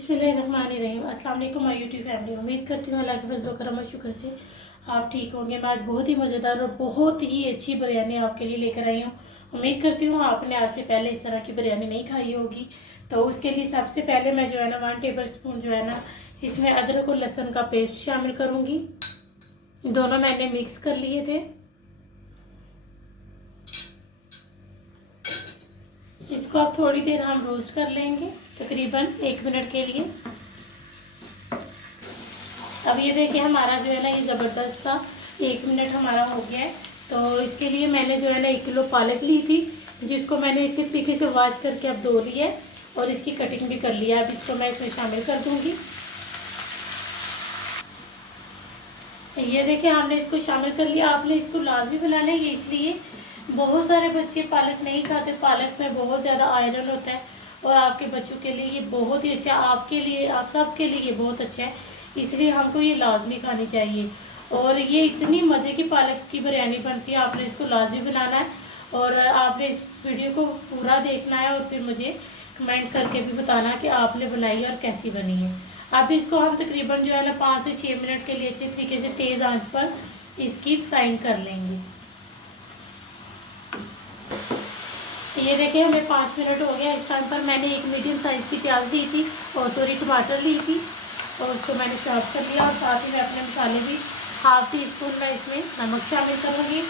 बिस्मिल्लाहिर्रहमानिर्रहीम। अस्सलाम वालेकुम माय यूट्यूब फैमिली। उम्मीद करती हूँ अल्लाह के फजल करम और शुक्र से आप ठीक होंगे। मैं आज बहुत ही मज़ेदार और बहुत ही अच्छी बिरयानी आपके लिए लेकर आई हूँ। उम्मीद करती हूँ आपने आज से पहले इस तरह की बिरयानी नहीं खाई होगी। तो उसके लिए सबसे पहले मैं जो है ना 1 टेबल स्पून जो है ना इसमें अदरक और लहसुन का पेस्ट शामिल करूँगी। दोनों मैंने मिक्स कर लिए थे। इसको अब थोड़ी देर हम रोस्ट कर लेंगे, तकरीबन 1 मिनट के लिए। अब ये देखिए हमारा जो है ना ये ज़बरदस्त था, 1 मिनट हमारा हो गया है। तो इसके लिए मैंने जो है ना 1 किलो पालक ली थी, जिसको मैंने अच्छे तरीके से वॉश करके अब धो लिया है और इसकी कटिंग भी कर लिया है। अब इसको मैं इसमें शामिल कर दूँगी। ये देखिए हमने इसको शामिल कर लिया। आपने इसको लाजमी बनाना है, ये इसलिए बहुत सारे बच्चे पालक नहीं खाते। पालक में बहुत ज़्यादा आयरन होता है और आपके बच्चों के लिए ये बहुत ही अच्छा, आपके लिए, आप सब के लिए ये बहुत अच्छा है, इसलिए हमको ये लाजमी खानी चाहिए। और ये इतनी मज़े की पालक की बिरयानी बनती है, आपने इसको लाजमी बनाना है और आपने इस वीडियो को पूरा देखना है और फिर मुझे कमेंट करके भी बताना कि आपने बनाई और कैसी बनी है। अब इसको हम तकरीबन जो है ना 5 से 6 मिनट के लिए अच्छे तरीके से तेज़ आंच पर इसकी फ्राइंग कर लेंगे। ये देखिए हमें 5 मिनट हो गया। इस टाइम पर मैंने एक मीडियम साइज़ की प्याज ली थी और टमाटर ली थी और उसको मैंने चॉप कर लिया। और साथ ही मैं अपने मसाले भी 1/2 टीस्पून मैं इसमें नमक शामिल करूँगी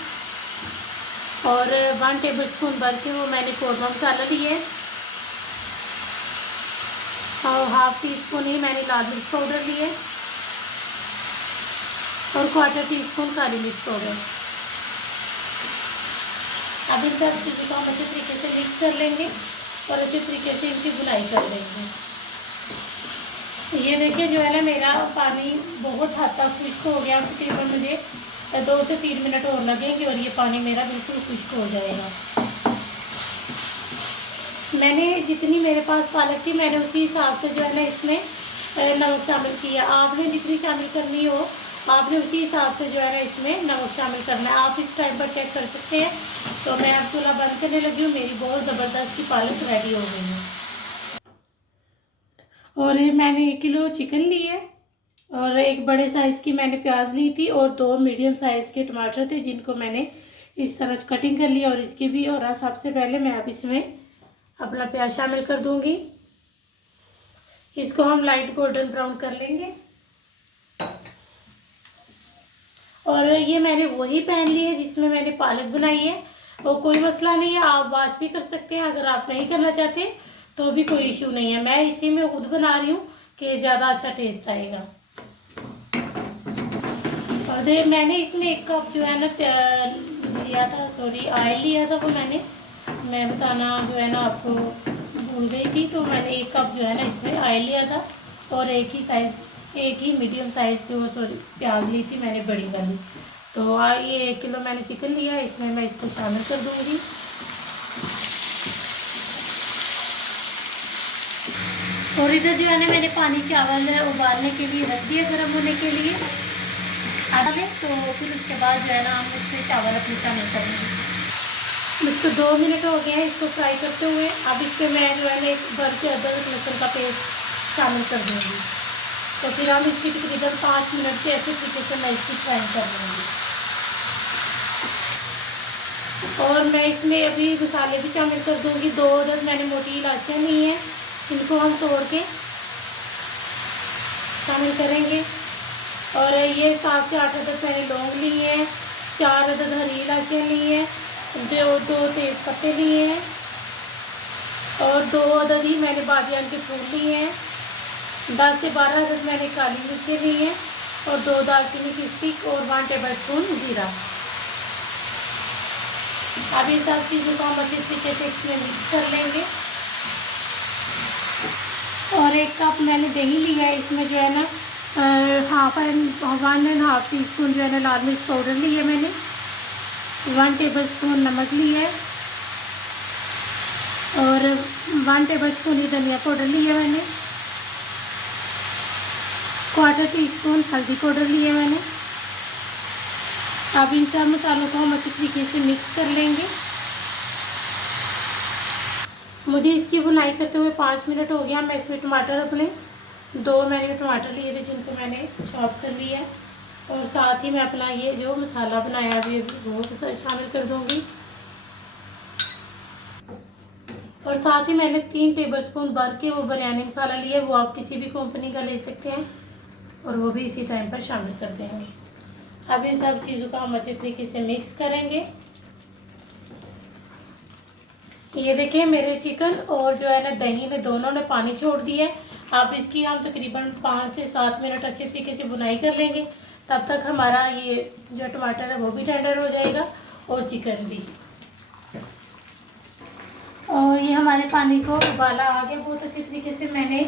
और 1 टेबल स्पून भर के वो मैंने कौरमा मसाला लिया है और 1/2 टीस्पून ही मैंने लाल मिर्च पाउडर लिया है और 1/4 टीस्पून काली मिर्च पाउडर। अब इन सब चीज़ों को हम अच्छे तरीके से मिक्स कर लेंगे और अच्छे तरीके से इनकी बुनाई कर लेंगे। ये देखिए जो है ना मेरा पानी बहुत हद तक खुश्क हो गया। तकरीबन मुझे 2 से 3 मिनट और लगेंगे और ये पानी मेरा बिल्कुल खुश्क हो जाएगा। मैंने जितनी मेरे पास पालक थी मैंने उसी हिसाब से जो है ना इसमें नमक शामिल किया। आपने जितनी शामिल करनी हो आपने उसी हिसाब से जो है ना इसमें नमक शामिल करना है। आप इस टाइम पर चेक कर सकते हैं। तो मैं अब चूल्हा बंद करने लगी हूँ। मेरी बहुत ज़बरदस्त की पालक रेडी हो गई है। और ये मैंने 1 किलो चिकन ली है और एक बड़े साइज़ की मैंने प्याज ली थी और 2 मीडियम साइज़ के टमाटर थे, जिनको मैंने इस तरह कटिंग कर लिया और इसकी भी। और सबसे पहले मैं अब इसमें अपना प्याज शामिल कर दूंगी। इसको हम लाइट गोल्डन ब्राउन कर लेंगे। और ये मैंने वही पैन लिया है जिसमें मैंने पालक बनाई है और कोई मसला नहीं है, आप वॉश भी कर सकते हैं। अगर आप नहीं करना चाहते तो भी कोई इशू नहीं है। मैं इसी में खुद बना रही हूँ कि ज़्यादा अच्छा टेस्ट आएगा। और जो मैंने इसमें 1 कप जो है ना लिया था, सॉरी ऑयल लिया था, वो मैं बताना जो है ना आपको भूल गई थी। तो मैंने 1 कप जो है ना इसमें ऑयल लिया था और एक ही मीडियम साइज़ की वो सॉरी प्याज ली थी मैंने, बड़ी वाली। तो ये 1 किलो मैंने चिकन लिया है, इसमें मैं इसको शामिल कर दूंगी। और इधर जो है ना मैंने पानी चावल उबालने के लिए रख दिया, गर्म होने के लिए आधा में। तो फिर उसके बाद जो है ना हम उसमें चावल अपने शामिल करेंगे। इसको 2 मिनट हो गए हैं इसको फ्राई करते हुए। अब इसके मैं जो है ना एक भर के अदरक लहसुन का पेस्ट शामिल कर दूँगी। तो फिर हम इसकी तकरीबन 5 मिनट से अच्छे तरीके से मैं इसकी फ्राई कर लूँगी। और मैं इसमें अभी मसाले भी शामिल कर दूँगी। 2 अदद मैंने मोटी इलायचियाँ ली हैं, इनको हम तोड़ के शामिल करेंगे। और ये 7 से 8 अदद मैंने लौंग ली हैं, 4 अदद हरी इलायचियाँ ली हैं, 2 तेज पत्ते लिए हैं और 2 अदद ही मैंने बादियान के फूल लिए हैं। 10 से 12 अदद मैंने काली मिर्चें ली हैं और 2 दालचीनी की स्टिक और 1 टेबल स्पून जीरा। अब ये सब चीज़ों को हम अच्छे तरीके से इसमें मिक्स कर लेंगे। और 1 कप मैंने दही लिया है, इसमें जो है ना 1.5 टीस्पून जो है ना लाल मिर्च पाउडर ली है मैंने, 1 टेबल स्पून नमक लिया है और 1 टेबल स्पून ही धनिया पाउडर लिया मैंने, 1/4 टीस्पून हल्दी पाउडर लिया मैंने। अब इन सब मसालों को हम अच्छी तरीके से मिक्स कर लेंगे। मुझे इसकी बुनाई करते हुए 5 मिनट हो गया। मैं इसमें टमाटर अपने 2 मैंने टमाटर लिए थे जिनको मैंने चॉप कर लिया है। और साथ ही मैं अपना ये जो मसाला बनाया अभी वो शामिल कर दूँगी। और साथ ही मैंने 3 टेबलस्पून भर के वो बिरयानी मसाला लिया, वो आप किसी भी कंपनी का ले सकते हैं, और वो भी इसी टाइम पर शामिल कर देंगे। अब इन सब चीज़ों को हम अच्छे तरीके से मिक्स करेंगे। ये देखिए मेरे चिकन और जो है ना दही ने दोनों ने पानी छोड़ दिया है। अब इसकी हम तकरीबन 5 से 7 मिनट अच्छे तरीके से बुनाई कर लेंगे। तब तक हमारा ये जो टमाटर है वो भी टेंडर हो जाएगा और चिकन भी। और ये हमारे पानी को उबाला आ गया बहुत अच्छे तरीके से। मैंने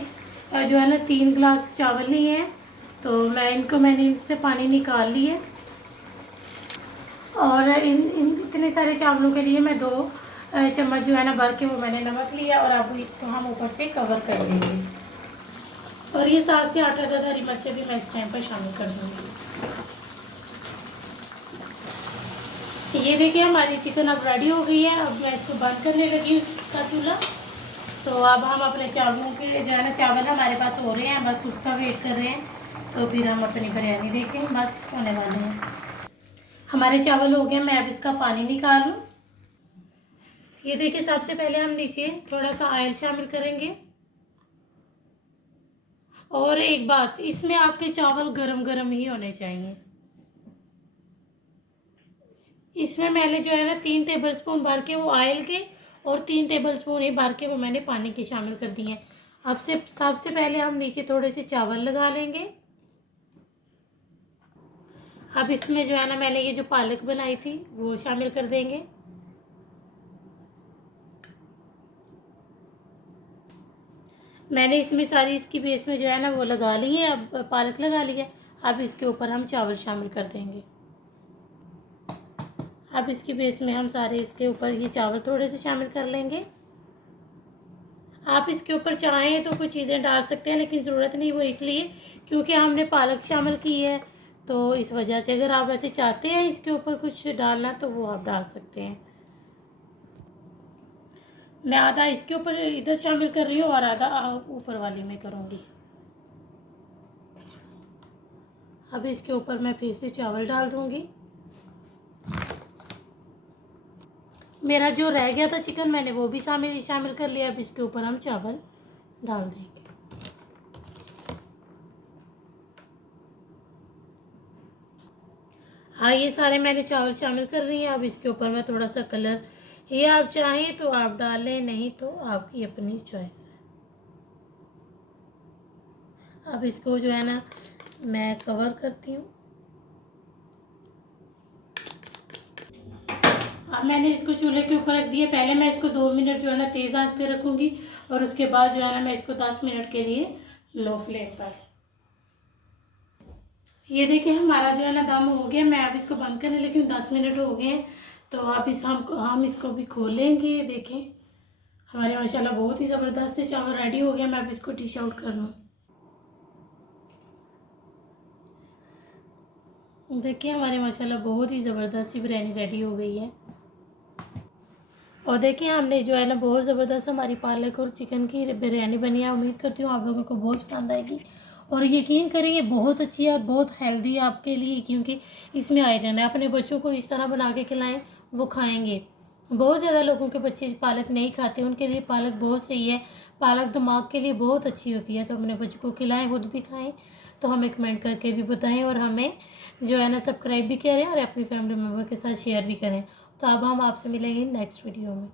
जो है ना 3 गिलास चावल लिए हैं, तो मैंने इनसे पानी निकाल लिया। और इन इतने सारे चावलों के लिए मैं 2 चम्मच जो है ना भर के वो मैंने नमक लिया। और अब इसको हम ऊपर से कवर कर देंगे। और ये 7 से 8 अदद हरी मिर्चें भी मैं इस टाइम पर शामिल कर दूँगी। ये देखिए हमारी चिकन अब रेडी हो गई है। अब मैं इसको बंद करने लगी इसका चूल्हा। तो अब हम अपने चावलों के जो है ना चावल हमारे पास हो रहे हैं, बस उसका वेट कर रहे हैं। तो फिर हम अपनी बिरयानी देखें, बस होने वाले हैं। हमारे चावल हो गए, मैं अब इसका पानी निकालूं। ये देखिए सबसे पहले हम नीचे थोड़ा सा ऑयल शामिल करेंगे। और एक बात, इसमें आपके चावल गरम गरम ही होने चाहिए। इसमें मैंने जो है ना 3 टेबलस्पून भर के वो ऑयल के और 3 टेबलस्पून ही भर के वो मैंने पानी के शामिल कर दिए हैं। अब से सबसे पहले हम नीचे थोड़े से चावल लगा लेंगे। अब इसमें जो है ना मैंने ये जो पालक बनाई थी वो शामिल कर देंगे। मैंने इसमें सारी इसकी बेस में जो है ना वो लगा ली है, अब पालक लगा ली है। अब इसके ऊपर हम चावल शामिल कर देंगे। अब इसकी बेस में हम सारे इसके ऊपर ये चावल थोड़े से शामिल कर लेंगे। आप इसके ऊपर चाहें तो कुछ चीज़ें डाल सकते हैं, लेकिन ज़रूरत नहीं, वो इसलिए क्योंकि हमने पालक शामिल की है, तो इस वजह से। अगर आप ऐसे चाहते हैं इसके ऊपर कुछ डालना तो वो आप डाल सकते हैं। मैं आधा इसके ऊपर इधर शामिल कर रही हूँ और आधा ऊपर वाली में करूँगी। अब इसके ऊपर मैं फिर से चावल डाल दूँगी। मेरा जो रह गया था चिकन मैंने वो भी शामिल कर लिया। अब इसके ऊपर हम चावल डाल देंगे। हाँ, ये सारे मैंने चावल शामिल कर रही हैं। अब इसके ऊपर मैं थोड़ा सा कलर, ये आप चाहें तो आप डालें, नहीं तो आपकी अपनी चॉइस है। अब इसको जो है ना मैं कवर करती हूँ। अब मैंने इसको चूल्हे के ऊपर रख दिया। पहले मैं इसको 2 मिनट जो है ना तेज़ आंच पे रखूँगी, और उसके बाद जो है ना मैं इसको 10 मिनट के लिए लो फ्लेम पर। ये देखिए हमारा जो है ना दम हो गया। मैं अब इसको बंद करने लगी हूँ, 10 मिनट हो गए हैं। तो अब हम इसको भी खोलेंगे। देखें हमारे माशाल्लाह बहुत ही ज़बरदस्त से चावल रेडी हो गया। मैं अब इसको डिश आउट कर लूँ। देखिए हमारे माशाल्लाह बहुत ही ज़बरदस्त सी बिरयानी रेडी हो गई है। और देखिए हमने जो है ना बहुत ज़बरदस्त हमारी पालक और चिकन की बिरयानी बनी है। उम्मीद करती हूँ आप लोगों को बहुत पसंद आएगी। और यकीन करेंगे बहुत अच्छी है और बहुत हेल्दी है आपके लिए, क्योंकि इसमें आयरन है। अपने बच्चों को इस तरह बना के खिलाएं, वो खाएंगे। बहुत ज़्यादा लोगों के बच्चे पालक नहीं खाते, उनके लिए पालक बहुत सही है। पालक दिमाग के लिए बहुत अच्छी होती है। तो अपने बच्चों को खिलाएं, खुद भी खाएं। तो हमें कमेंट करके भी बताएं, और हमें जो है ना सब्सक्राइब भी करें और अपनी फैमिली मेम्बर के साथ शेयर भी करें। तो अब हम आपसे मिलेंगे नेक्स्ट वीडियो में।